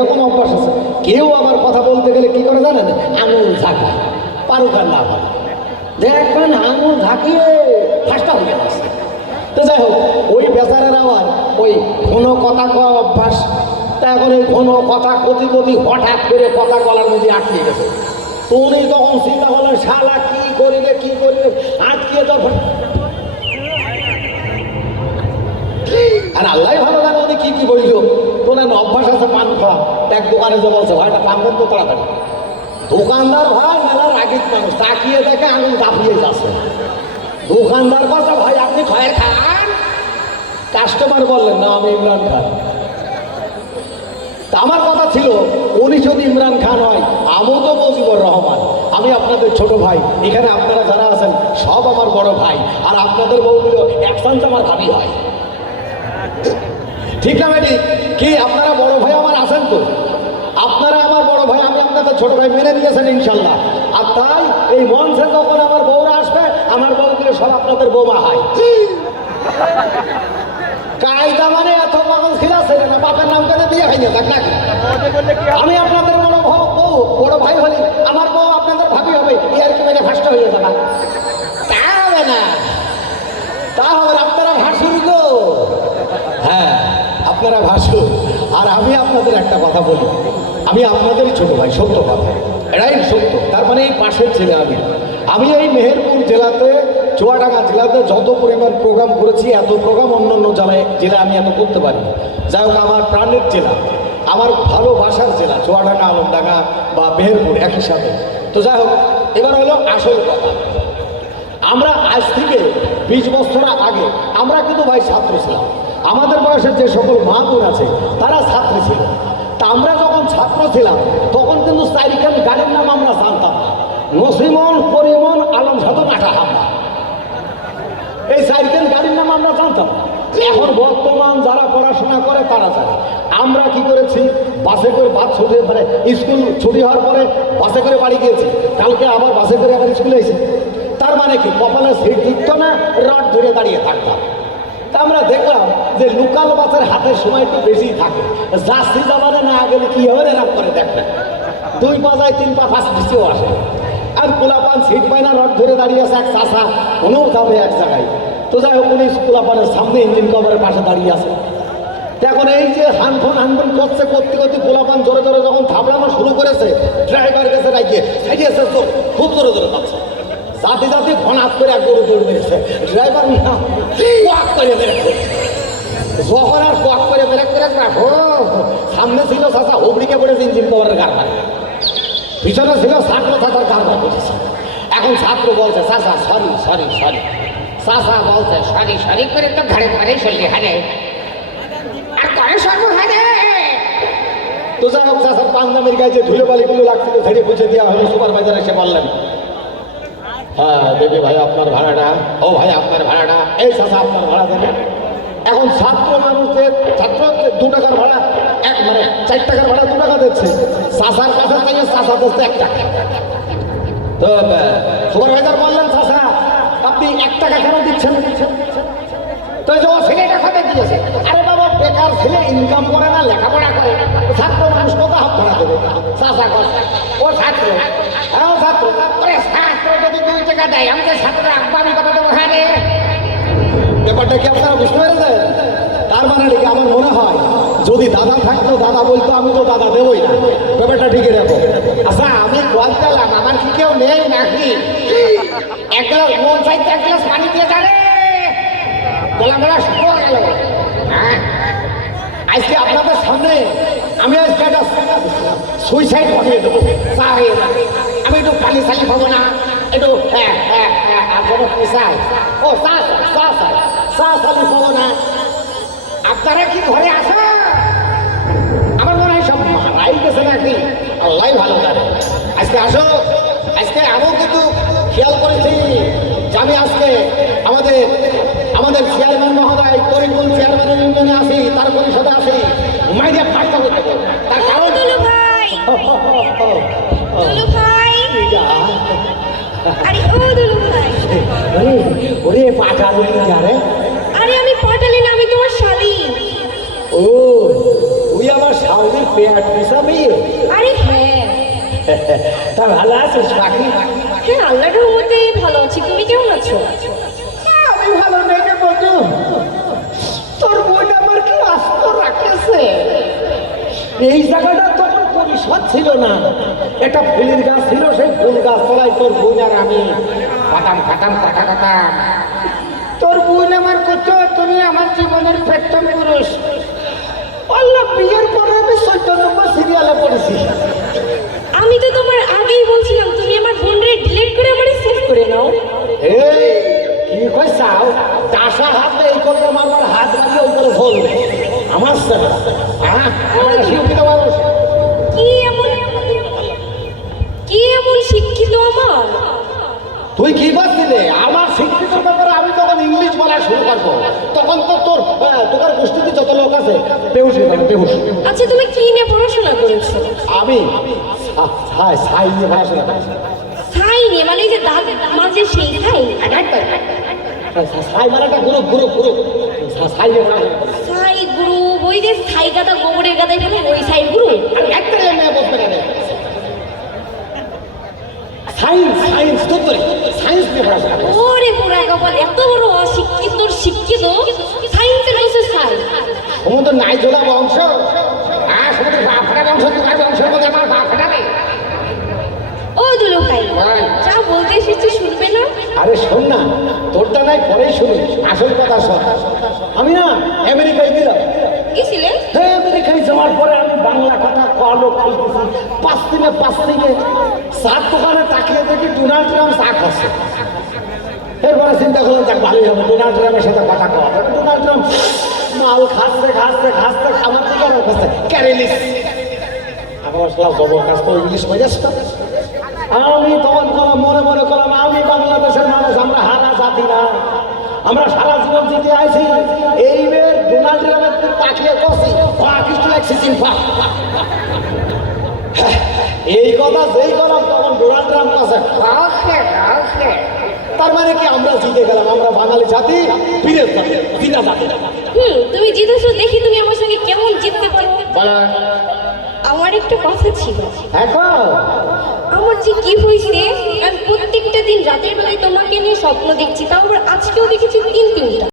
এরকম অভ্যাস আছে। কেউ আমার কথা বলতে গেলে কি করে জানেন, আঙুল ঝাঁকায়, পারুক আর না পারে, দেখবেন আঙুল ঝাঁকিয়ে ফাঁসটা হয়ে যাচ্ছে। তো যাই হোক, ওই বেচারার আবার ওই ঘন কথা কওয়া অভ্যাস। তা এখন ওই ঘন কথা কতি কতি হঠাৎ করে কথা বলার মধ্যে আটকে গেছে। তো উনি তখন চিন্তা করলেন, শালা কি করিবে কি করিবে, আটকে তখন আর আল্লাহ ভালো জানে উনি কি কি বলল। ওনার অভ্যাস আছে পান খাওয়া। এক দোকানে যে বলছে, ভাইটা পান দেন তো তাড়াতাড়ি। দোকানদার ভাই মেলার রাগিত মানুষ, তাকিয়ে দেখে আঙুল দাপিয়ে যাচ্ছে। দোকানদার কথা, ভাই আপনি খয়ের খান? কাস্টমার বললেন, না আমি ইমরান খান। তা আমার কথা ছিল, উনি যদি ইমরান খান হয়, আমিও তো মুজিবুর রহমান। আমি আপনাদের ছোট ভাই, এখানে আপনারা যারা আছেন সব আমার বড় ভাই, আর আপনাদের বউগুলো এক চান্স আমার ভাবি হয়। ঠিক না বেটি? কি আপনারা বড় ভাই আমার আছেন তো? আপনারা আমার বড় ভাই, আমি আপনাদের ছোট ভাই, মেনে নিয়েছেন ইনশাল্লাহ। আর তাই এই মঞ্চে যখন আমার বউরা আসবে, আমার বউগুলো সব আপনাদের বৌমা হয়। কায়দা মানে এত মগজ খিলাছে না, বাপের নাম কেন বিয়ে হয়নি দেখ নাকি? আমি আপনাদের বড় ভাই হলি, আমার বউ আপনাদের ভাবি হবে, ইয়ার কি মেরে ফার্স্ট হয়ে যাবে? তা হবে না, তা হবে না। আপনারা ভাসুন গো, হ্যাঁ আপনারা ভাসুন। আর আমি আপনাদের একটা কথা বলি, আমি আপনাদেরই ছোট ভাই, সত্য কথা, এটাই সত্য। তার মানে এই পাশের ছেলে আমি এই মেহেরপুর জেলাতে, চুয়াডাঙ্গা জেলাতে যত পরিমাণ প্রোগ্রাম করেছি, এত প্রোগ্রাম অন্যান্য জেলায় আমি এত করতে পারি। যাই হোক, আমার প্রাণের জেলা, আমার ভালোবাসার জেলা চুয়াডাঙ্গা, আলমডাঙ্গা বা মেহেরপুর একই সাথে। তো যাই হোক, এবার হলো আসল কথা। আমরা আজ থেকে 20 বছর আগে আমরা কিন্তু ভাই ছাত্র ছিলাম। আমাদের বয়সের যে সকল মা বোন আছে তারা ছাত্রী ছিল। তা আমরা যখন ছাত্র ছিলাম তখন কিন্তু চারিখান গাড়ির নাম আমরা জানতাম না। নসিমন, পরিমন, আলম সাধু, কাটা হামলা, এই চারিখান গাড়ির নাম আমরা জানতাম না। এখন বর্তমান যারা পড়াশোনা করে তারা জানে। আমরা কি করেছি, বাসে করে ছুটি, মানে স্কুল ছুটি হওয়ার পরে বাসে করে বাড়ি গিয়েছি, কালকে আবার বাসে করে আবার স্কুলে এসেছি। তার মানে কি, কপালে সিট দিত না, রড ধরে দাঁড়িয়ে থাকতাম। তা আমরা দেখলাম যে লোকাল বাসের হাতের সময় একটু বেশি থাকে, যাত্রী জামানে না গেলে কি হবে এরকম করে দেখবেন, 2 পা যায় 3 পা ফাঁস পিছিয়েও আসে। আর পোলাপান সিট পায় না, রড ধরে দাঁড়িয়ে আছে, এক চাষা কোনেও যাবে এক জায়গায়। তো যাই হোক, উনি পোলাপানের সামনে ইঞ্জিন কভারের পাশে দাঁড়িয়ে আছে। এখন এই যে হানফোন করছে, করতে করতে পোলাপান জোরে জোরে যখন থাবড়ানো শুরু করেছে, ড্রাইভার কাছে রাখিয়ে সাইডে এসে খুব জোরে জোরে যাচ্ছে। জাতি জাতি ঘনাত করে এক গরু দৌড় মেরেছে, ড্রাইভার না কোয়াক করে ব্রেক করেছে। যখন আর কোয়াক করে ব্রেক করে সামনে ছিল চাষা, হুবড়িকে পড়েছে ইঞ্জিন কভারের গাড়ি, পিছনে ছিল ছাত্র, চাচার গাড়ি পড়েছে। এখন ছাত্র বলছে, চাচা সরি সরি সরি, চাচা বলছে সরি সরি করে তো ঘরে ঘরে চলে হারে আর করে সর্বহারে। তো যাই হোক, চাচার পাঞ্জাবের গায়ে যে ধুলে বালিগুলো লাগছিল ছেড়ে বুঝে দেওয়া হলো। সুপারভাইজার এসে বললেন, হ্যাঁ দেবে ভাই আপনার ভাড়াটা, ও ভাই আপনার ভাড়াটা, এই চাচা আপনার ভাড়া দেবে। এখন ছাত্র মানুষদের, ছাত্র 2 টাকার ভাড়া, মানে 4 টাকার ভাড়া 2 টাকা দিচ্ছে, চাচার কাছে থেকে চাচা দিচ্ছে 1 টাকা। তো সুপারভাইজার বললেন, চাচা আপনি 1 টাকা কেন দিচ্ছেন? তো ছেলেটা কথা দিয়েছে, আরে বাবা বেকার ছেলে, ইনকাম করে না, লেখাপড়া করে, ছাত্র মানুষ কত হাত ভাড়া দেবে? চাচা কথা, ও ছাত্র, হ্যাঁ ছাত্র, ছাত্র যদি 2 টাকা দেয়, আমি ছাত্র রাখবো, আমি কথা দেবো। হ্যাঁ রে, ব্যাপারটা কি আপনারা বুঝতে পেরেছেন? তার মানে কি, আমার মনে হয় যদি দাদা থাকতো, দাদা বলতো আমি তো দাদা দেবই না। ব্যাপারটা ঠিকই রাখো। আচ্ছা আমি কল দিলাম, আমার কি কেউ নেই নাকি? 1 গ্লাস মন চাইতে 1 গ্লাস পানি দিয়ে যাবে, গলা গলা শুকো গেল। হ্যাঁ, আজকে আপনাদের সামনে আমি আজকে একটা সুইসাইড ঘটিয়ে দেবো, চা হয়ে যাবে। আমি একটু পানি সালি পাবো না, একটু ও চা সালি পাবো না। আপনারা কি ঘরে আসেন? আমার মনে হয় সব মারাই গেছে নাকি, আল্লাহ ভালো জানে। আজকে আসো, আজকে আমিও কিন্তু খেয়াল করেছি যে আমি আজকে আমাদের চেয়ারম্যান মহোদয়, করিমগঞ্জ চেয়ারম্যানের ইউনিয়নে আসি, তার পরিষদে আসি, মাইরে ফাঁসটা করতে পারবো। তার কারণ ওরে পাঠালি রে, আরে আমি পাঠালি না, আমি তোমার শালি। ও ওই আমার শালির পেট পিসা বিয়ে। আরে হ্যাঁ। তা ভালো আছিস পাখি? হ্যাঁ, আল্লাহর রহমতে ভালো আছি। তুমি কেমন আছো? আমি ভালো নেই রে বন্ধু। তোর বোন আমার কি আস্ত রাখেছে। এই জায়গাটা তখন পরিষ্কার ছিল না, এটা ফুলের গাছ ছিল, সেই ফুল গাছ তলায় তোর বোন আর আমি কাটাম কাটাম কাটা কাটাম। তোর বোন আমার কত, তুমি আমার জীবনের প্রথম পুরুষ। আল্লাহ, বিয়ের পরে আমি 14 নম্বর সিরিয়ালে পড়েছি। আমি তো তোমার আগেই বলছিলাম তুমি আমার বোনরে ডিলিট করে আমারে সেভ করে নাও। এই কি কইছাও? দাসা হাত এই করে আমার হাত বাজে ওই করে ফোন আমার সাথে। হ্যাঁ, আমার শিক্ষিত মানুষ। কি এমন শিক্ষিত আমার? তুই কি ভাবছিলে আমার শিক্ষিত ব্যাপারে? আমি যখন ইংলিশ বলা শুরু করবো তখন তো তোর তোর গোষ্ঠীতে যত লোক আছে বেহুশ হয়ে যাবে, বেহুশ। আচ্ছা, তুমি কি নিয়ে পড়াশোনা করেছো? আমি সাই নিয়ে পড়াশোনা করেছি। ছাই নিয়ে মানে এই যে দাঁত মাঝে সেই ছাই? সাই মানে একটা গ্রুপ গ্রুপ গ্রুপ সাই নিয়ে পড়াশোনা করেছি। ছাই গ্রুপ, ওই যে ছাই গাদা গোবরের গাদায় ফেলে ওই ছাই গ্রুপ? আর একটা মেয়ে বলতে পারে সায়েন্স, সায়েন্স তো করি, সায়েন্স নিয়ে পড়াশোনা করি। ওরে পুরা কপাল, এত বড় অশিক্ষিত শিক্ষিত সায়েন্সের বলছে ছাই। সমুদ্র নাই জোলা বংশ, হ্যাঁ সমুদ্র বাফাটা বংশ, তোমার বংশের মধ্যে আমার বাফাটা নেই। ও দুলো ভাই, যা বলতে এসেছি শুনবে না? আরে শোন না, তোরটা নাই পরেই শুনি, আসল কথা শোন। আমি না আমেরিকায় গেলাম। গেছিলে? হ্যাঁ, আমেরিকায় যাওয়ার পরে আমি বাংলা কথা কলো খুঁজতেছি। 5 দিনে চার দোকানে তাকিয়ে দেখি ডোনাল্ড ট্রাম্প চা খাচ্ছে। এরপরে চিন্তা করলাম যাক ভালোই হবে, ডোনাল্ড ট্রাম্পের সাথে কথা কওয়া। ডোনাল্ড ট্রাম্প মাল খাচ্ছে খাচ্ছে খাচ্ছে, আমার দিকে আমার কাছে ক্যারেলিস। আমার সালা জবর কাজ তো ইংলিশ বোঝাস তো। আমি তখন করলাম মনে মনে করলাম আমি বাংলাদেশের মানুষ, আমরা হারা জাতি না, আমরা সারা জীবন জিতে আইছি। এইবার ডোনাল্ড ট্রাম্পের তাকিয়ে করছি এই কথা যেই করলাম তখন ডোনাল্ড ট্রাম্প কাছে তার মানে কি আমরা জিতে গেলাম, আমরা বাঙালি জাতি ফিরে জিতা জাতি। তুমি জিতেছো দেখি তুমি আমার সঙ্গে কেমন জিততে পারো। বলা আমার একটা কথা ছিল। এখন আমার যে কি হয়েছে, আমি প্রত্যেকটা দিন রাতের বেলায় তোমাকে নিয়ে স্বপ্ন দেখছি, তাও আবার আজকেও দেখেছি 3-3টা।